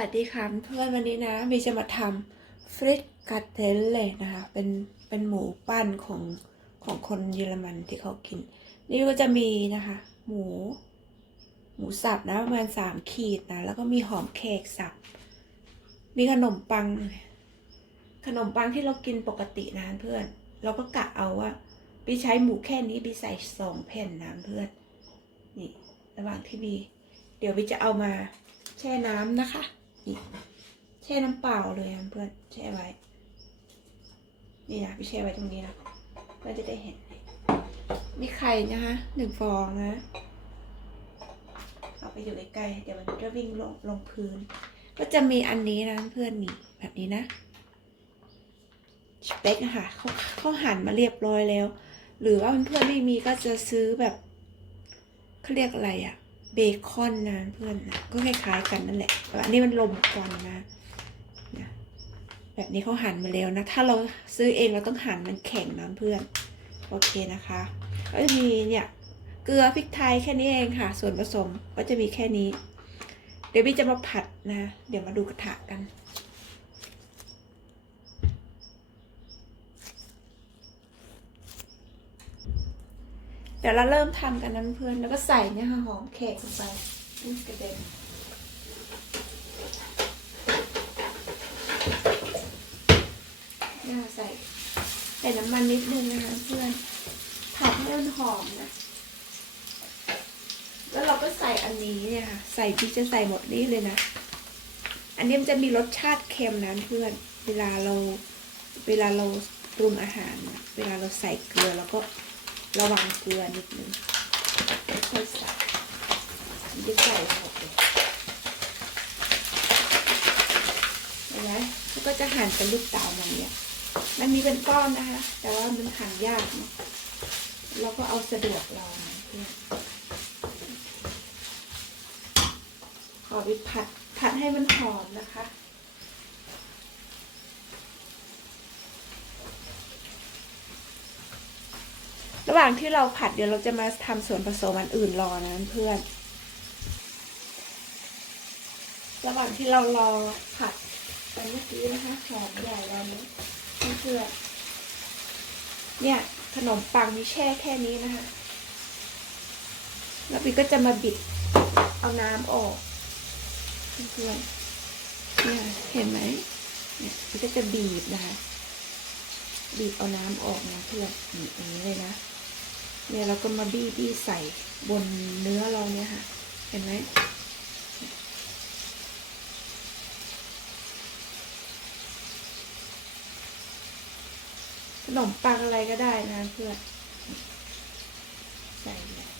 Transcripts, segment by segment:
วัสดีค่ะเพื่อนวันนี้นะบีจะมาทำฟริตกัตเทลเลยนะคะ เป็นเป็นหมูปั้นของของคนเยอรมันที่เขากิน นี่ก็จะมีนะคะ หมู หมูสับนะประมาณสามขีดนะ แล้วก็มีหอมแขกสับ มีขนมปัง ขนมปังที่เรากินปกตินะเพื่อน เราก็กะเอาว่าบีใช้หมูแค่นี้บีใส่สองแผ่นนะเพื่อนนี่ระหว่างที่บีเดี๋ยวบีจะเอามาแช่น้ำนะคะ นี่แช่น้ำเปล่าเลยเพื่อนแช่ไว้ นี่นะพี่แช่ไว้ตรงนี้นะเพื่อนจะได้เห็น มีไข่นะคะหนึ่งฟองนะเอาไปอยู่ใกล้ๆเดี๋ยวมันจะวิ่งลงลงพื้น ก็จะมีอันนี้นะเพื่อนนี่แบบนี้นะสเต็กอะค่ะเขาเขาหั่นมาเรียบร้อยแล้ว หรือว่าเพื่อนๆไม่มีก็จะซื้อแบบเขาเรียกอะไรอะ เบคอนนะเพื่อนนะก็คล้ายๆกันนั่นแหละแต่อันนี้มันลมควันนะนะแบบนี้เขาหั่นมาแล้วนะ ถ้าเราซื้อเองเราต้องหั่นมันแข็งนะเพื่อน โอเคนะคะก็จะมีเนี่ยเกลือพริกไทยแค่นี้เองค่ะ ส่วนผสมก็จะมีแค่นี้ เดี๋ยวพี่จะมาผัดนะ เดี๋ยวมาดูกระทะกัน ดี๋ยวเราเริ่มทำกันนะเพื่อนแล้วก็ใส่เนี่ยค่ะหอมแขกลงไปนี่กระเด็นเนี่ยใส่ใส่น้ำมันนิดนึงนะคะเพื่อนผัดให้มันหอมนะ แล้วเราก็ใส่อันนี้เนี่ยค่ะใส่พริกจะใส่หมดนี้เลยนะ อันนี้มันจะมีรสชาติเค็มนะเพื่อน เวลาเรา เวลาเราปรุงอาหารนะเวลาเราใส่เกลือเราก็ ระวังเกลือนิดนึงค่อยใส่มันจะใส่หมดเลยเห็นไหมแล้วก็จะหั่นเป็นลูกเต๋าอย่าเนี้ยมันมีเป็นก้อนนะคะ แต่ว่ามันหั่นยากเนาะเราก็เอาสะดวกเราเพื่อนขอไปผัดผัดให้มันหอมนะคะ ระหว่างที่เราผัดเดี๋ยวเราจะมาทำส่วนผสมอันอื่นรอนะเพื่อน ระหว่างที่เรารอผัดไปเมื่อกี้นะคะหอมใหญ่เรานี้เพื่อนเนี่ยขนมปังมีแช่แค่นี้นะคะ แล้วปีก็จะมาบิดเอาน้ำออกเพื่อนเนี่ยเห็นไหมเนี่ยปีก็จะบีบนะคะ บีบเอาน้ำออกนะเพื่อนอย่างนี้เลยนะ เนี่ยเราก็มาบี้บี้ใส่บนเนื้อเราเนี่ยค่ะ เห็นไหมขนมปังอะไรก็ได้นะเพื่อนใส่เลย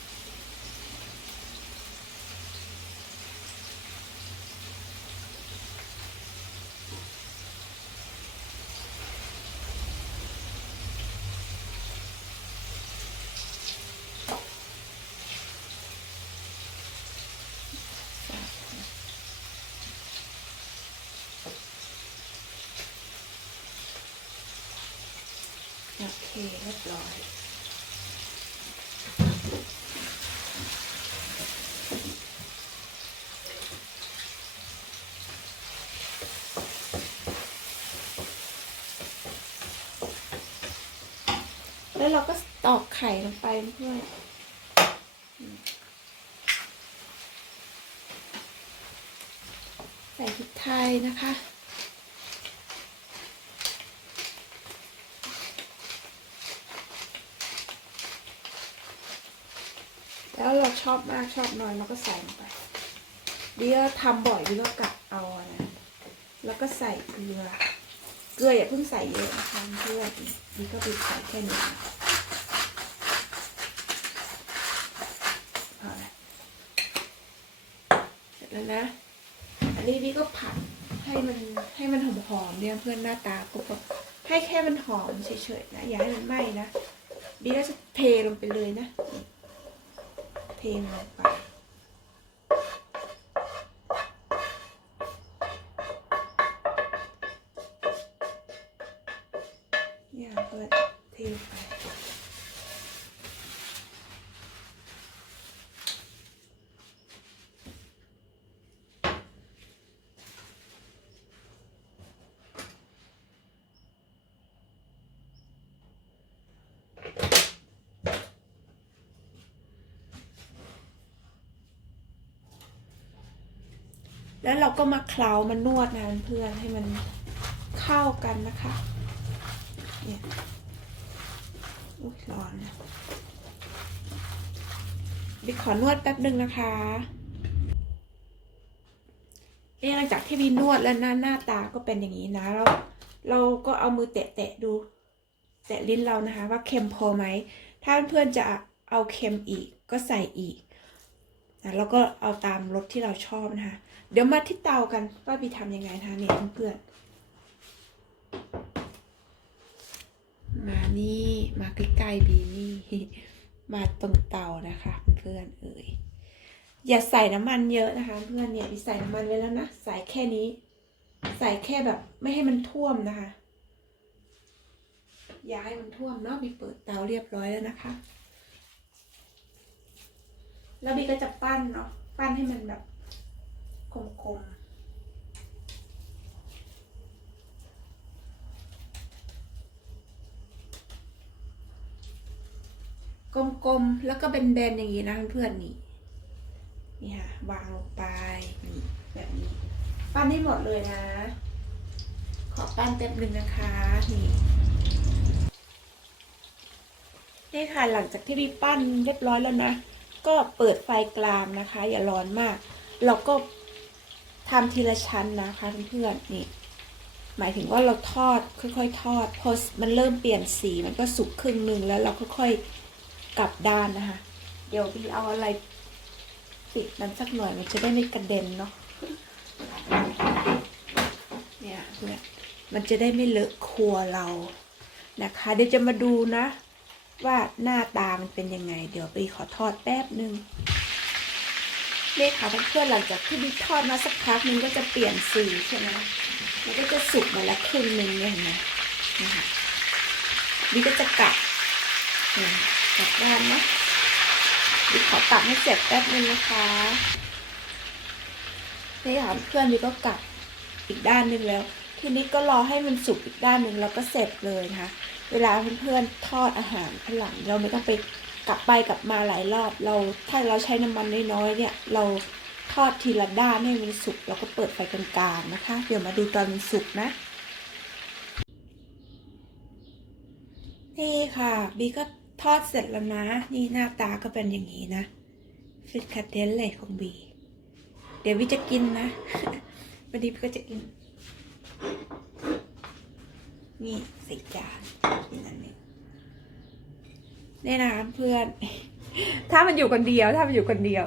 โอเคเรียบร้อย แล้วเราก็ตอกไข่ลงไปเพื่อนใส่พริกไทยนะคะ แล้วเราชอบมากชอบน้อยเราก็ใส่ลงไปเดี๋ยวทำบ่อยดีก็กะเอาอะนะ แล้วก็ใส่เกลือ เกลืออย่าเพิ่งใส่เยอะนะคะเพื่อนนี่ก็ไปใส่แค่นี้พอละเสร็จแล้วนะ อันนี้พี่ก็ผัดให้มันให้มันหอมหอมๆเนี่ยเพื่อนหน้าตาก็แบบให้แค่มันหอมเฉยๆนะ อย่าให้มันไหม้นะบีก็จะเทลงไปเลยนะ เทลงไป แล้วเราก็มาเคล้ามานนวดนะเพื่อนให้มันเข้ากันนะคะเนี่ยอุ้ยร้อนนะบิขอนวดแป๊บหนึ่งนะคะเอ๊ะหลังจากที่บีนวดแล้วหน้าหน้าตาก็เป็นอย่างนี้นะแล้วเราก็เอามือแตะๆดู แตะลิ้นเรานะคะ ว่าเค็มพอไหม ถ้าเพื่อนจะเอาเค็มอีกก็ใส่อีก นะแล้วก็เอาตามรสที่เราชอบนะคะ เดี๋ยวมาที่เตากันว่าบีทำยังไงนะคะเนี่ยเพื่อนมานี่มาใกล้ๆบีนี่มาตรงเตานะคะ เพื่อนเอ่ยอย่าใส่น้ำมันเยอะนะคะ เพื่อนเนี่ยบีใส่น้ำมันไว้แล้วนะใส่แค่นี้ ใส่แค่แบบไม่ให้มันท่วมนะคะ อย่าให้มันท่วมเนาะบีเปิดเตาเรียบร้อยแล้วนะคะ แล้วบีก็จะปั้นเนาะปั้นให้มันแบบกลมๆกลมๆ แล้วก็เป็นแบนๆอย่างนี้นะเพื่อนๆนี่นี่ค่ะวางลงไปนี่แบบนี้ ปั้นให้หมดเลยนะ ขอปั้นเต็มหนึ่งนะคะนี่นี่ค่ะหลังจากที่บีปั้นเรียบร้อยแล้วนะ ก็เปิดไฟกลางนะคะ อย่าร้อนมาก เราก็ทำทีละชั้นนะคะเพื่อนๆนี่ หมายถึงว่าเราทอดค่อยๆ ทอดพอมันเริ่มเปลี่ยนสีมันก็สุกครึ่งหนึ่งแล้วเราค่อยๆกลับด้านนะคะ เดี๋ยวบีเอาอะไรปิดมันสักหน่อยมันจะได้ไม่กระเด็นเนาะเนี่ยเพื่อนมันจะได้ไม่เลอะครัวเรานะคะ เดี๋ยวจะมาดูนะ ว่าหน้าตามันเป็นยังไง เดี๋ยวไปขอทอดแป๊บหนึ่งนี่ยค่ะเพื่อนๆหลังจากที่บิ๊กทอดมาสักพักหนึงก็จะเปลี่ยนสีใช่ไหมมันก็จะสุกมาแล้วครึ่งหนึ่งเนี่ยเห็นไหมนี่ค่ะบิ๊กก็จะกลับอีกลับด้านนะบิ๊กขอตักให้เสร็จแป๊บหนึงนะคะนี่ค่ะเพื่อนบิ๊กก็กลับอีกด้านนึงแล้ว ทีนี้ก็รอให้มันสุกอีกด้านหนึ่งแล้วก็เสร็จเลยนะคะ เวลาเพื่อนๆทอดอาหารข้างหลัง เราไม่ต้องไปกลับไปกลับมาหลายรอบ เราถ้าเราใช้น้ำมันน้อยๆเนี่ย เราทอดทีละด้านให้มันสุกเราก็เปิดไฟกลางๆนะคะ เดี๋ยวมาดูตอนมันสุกนะ นี่ค่ะบีก็ทอดเสร็จแล้วนะ นี่หน้าตาก็เป็นอย่างนี้นะฟิตคาเทนเลยของบี เดี๋ยวบีจะกินนะวันนี้บีก็จะกิน นี่ใส่จานนี่นั่นเองนี่นะคะเพื่อน ถ้ามันอยู่คนเดียว ถ้ามันอยู่คนเดียว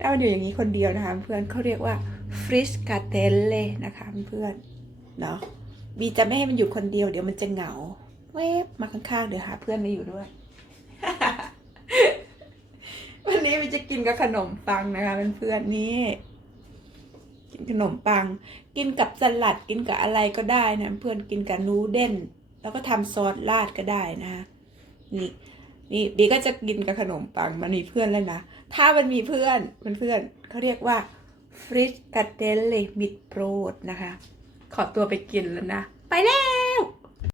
ถ้ามันอยู่อย่างนี้คนเดียวนะคะเพื่อนเขาเรียกว่าฟริชกาเตลเลนะคะเพื่อนเนาะบีจะไม่ให้มันอยู่คนเดียวเดี๋ยวมันจะเหงา เวบมาข้างๆเดี๋ยวหาเพื่อนมาอยู่ด้วย วันนี้บีจะกินกับขนมปังนะคะเพื่อนๆนี่ กินขนมปัง กินกับสลัดกินกับอะไรก็ได้นะเพื่อนกินกับนูเด้นแล้วก็ทำซอสราดก็ได้นะนี่นี่บีก็จะกินกับขนมปังมันมีเพื่อนแล้วนะ ถ้ามันมีเพื่อนเพื่อนเขาเรียกว่าฟริชกาเตลเลมิดโปรดนะคะ ขอตัวไปกินแล้วนะ ไปแล้ว